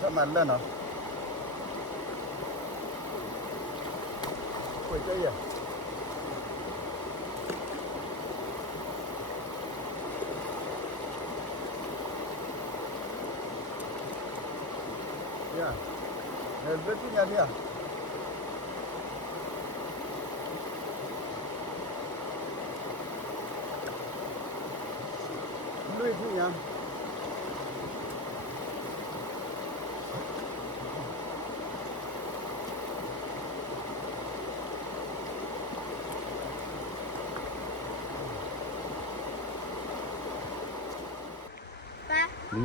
sao mà lên hả? Quay chơi gì? Yeah. Helvetin ya dia. Lui tu ya. Ba. Ừ.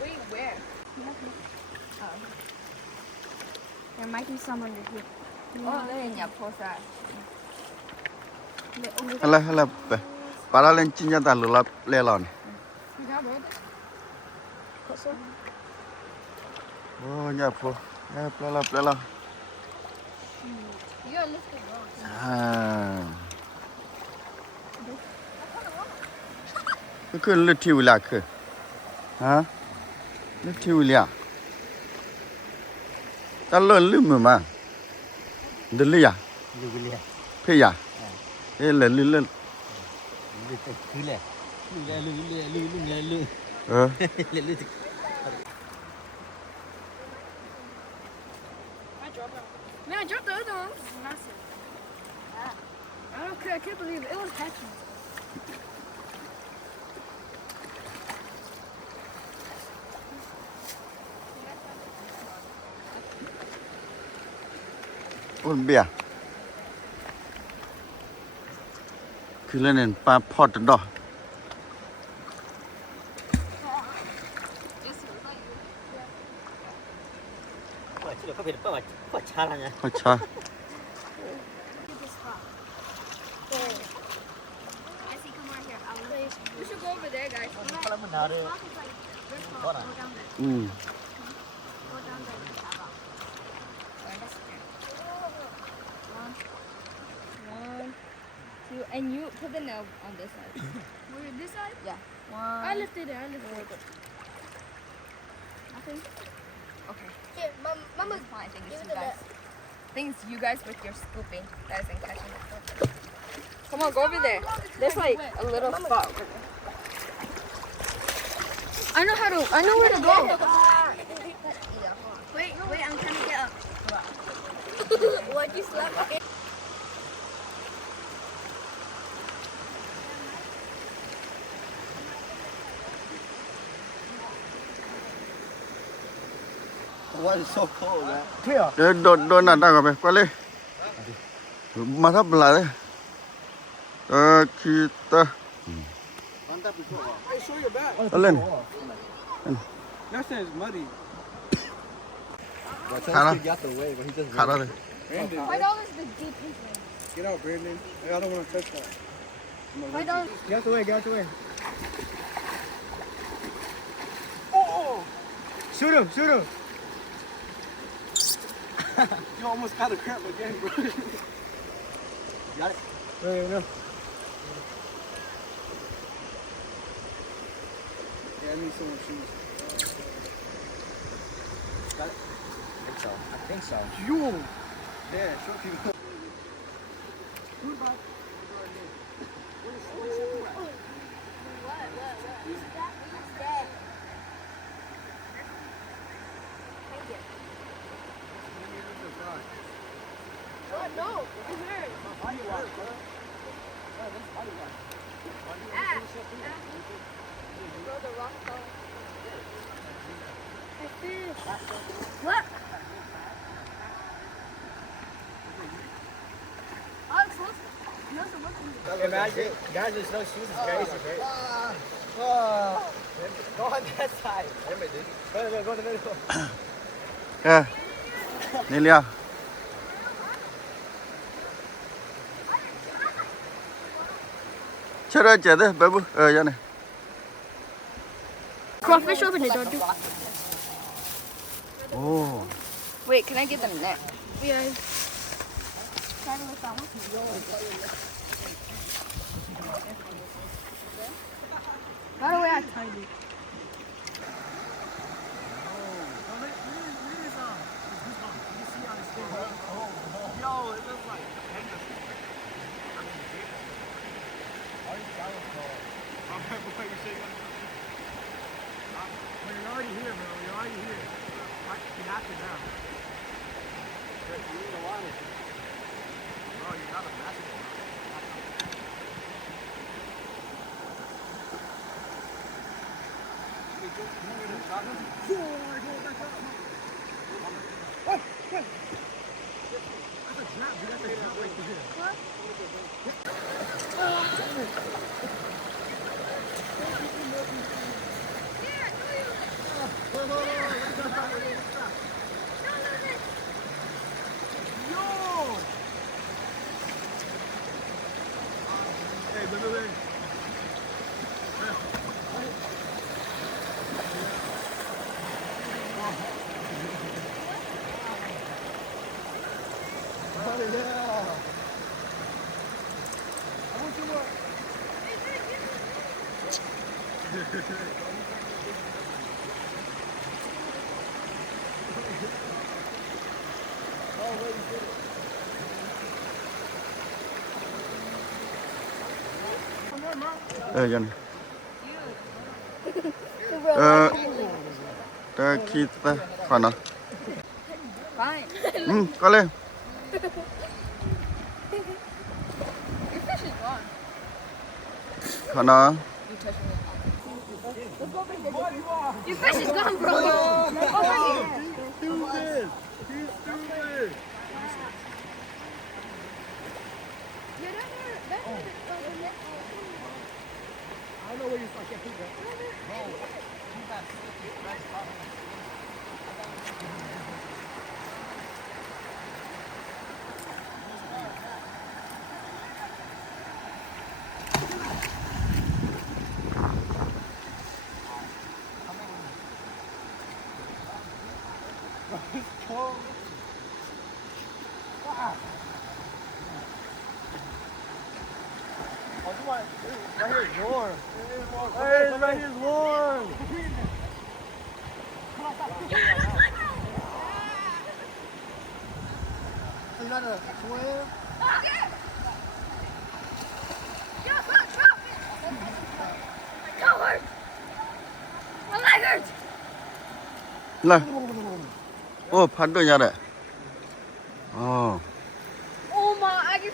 Wait, where? There might be some under here. Oh, there in your post. Hala pe. Para lên chín nhà ta lula le lon. Oh nhà po. Nhà ple la. You gotta lift it wrong. À. Cái lưỡi thiêu là cái. Hả? Lưỡi thiêu là. Ta lên lưỡi mà. Được lưỡi à? Phải à? Ê lên lưỡi. Ờ. Man, I dropped the other one. I don't care. I can't believe it. It was hatching. Ôn bia. Cứ lên nền pa pot đó. Hoa cha. We should go over there, guys. Ừ. One, two, and you put the nail on this side. Wait, this side? Yeah. One. I lifted it. Nothing. Okay. Here, Mama, Fine. I think it's you guys with your scooping that isn't catching it. Come on, go over there. There's like a little spot over there. I know where to go. wait, I'm trying to get up. Why'd you slap me? Why is so cold, man? Clear. Đôi nạt đang gặp qua lên. Mà thấp lại đấy. Kita. Lên. That says muddy. Khá lắm. Khá lắm. $5 the deepest. Get out, Brandon. I don't want to touch that. $5. Get out the way, get out the way. Oh! Shoot him, shoot him. You almost got a cramp again, bro. Got it? No. Yeah, I need someone's shoes. Got it? I think so. You! Yeah, show people. What? No, it's hers. Throw the rock down. I fish. What? Imagine, guys with no shoes is crazy, right? Go on that side. Go to the middle. Kìa. Nelia. Chết rồi, chết đấy, bé bự. Ra này. Crawfish over there, don't do. Oh. Wait, can I get the net? Yeah. try to lift that one. By the way, I tied it. Yo, it looks like you're already here, bro. You're already here. You have to now. You need to want it. Bro, you're not a basketball. Hey, wait. Jangan. Kita kana. Fine. Kale. Your fish is gone. Kana. You touched me. Your fish is gone, bro. Stupid. I don't know where you fucking feet go. Right here is warm. Right here is warm. Is that a swim? Covered. My leg hurts. Lah. Oh, padunya ada. Oh. Oh my, I can.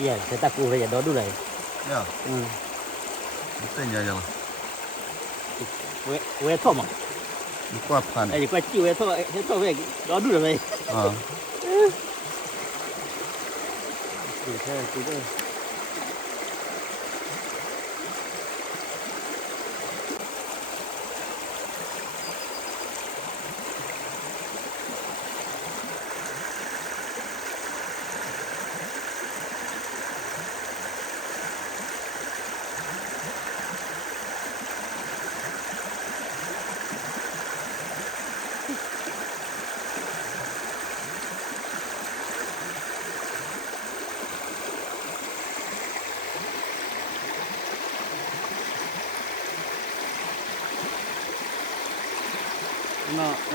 Iya, saya takut saja dulu lah. Ya, tanya aja lah. Kue thom ah. Kuat pan. Kue ciu kue thom, saya thom lagi. Dulu lah. Ah. Kita.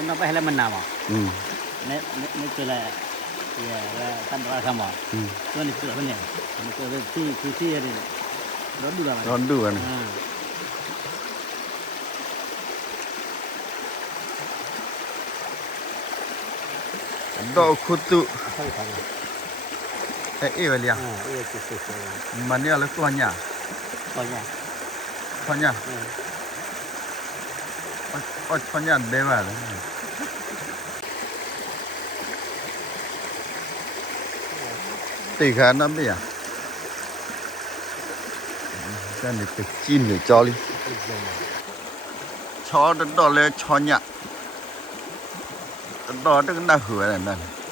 Nó phải là mình nào mà. Nó chơi là là tan ra sama. Nó đi chơi bên này. Nó chơi bênที่นี่ร้อนดูอะไร ร้อนดูกันดอกคุตุ ใช่ครับ เอ๊ะเวลีย สุดๆ มันเนี่ยแล้วตัวเนี่ย ตอนนี้ ตัวเนี่ยตัวเนี่ยเดี๋ยวอะไรตีขาน้ำดิอ่ะcái này phải chín để cho đi cho đến đó là cho nhặt đó đứng đã hửa này nè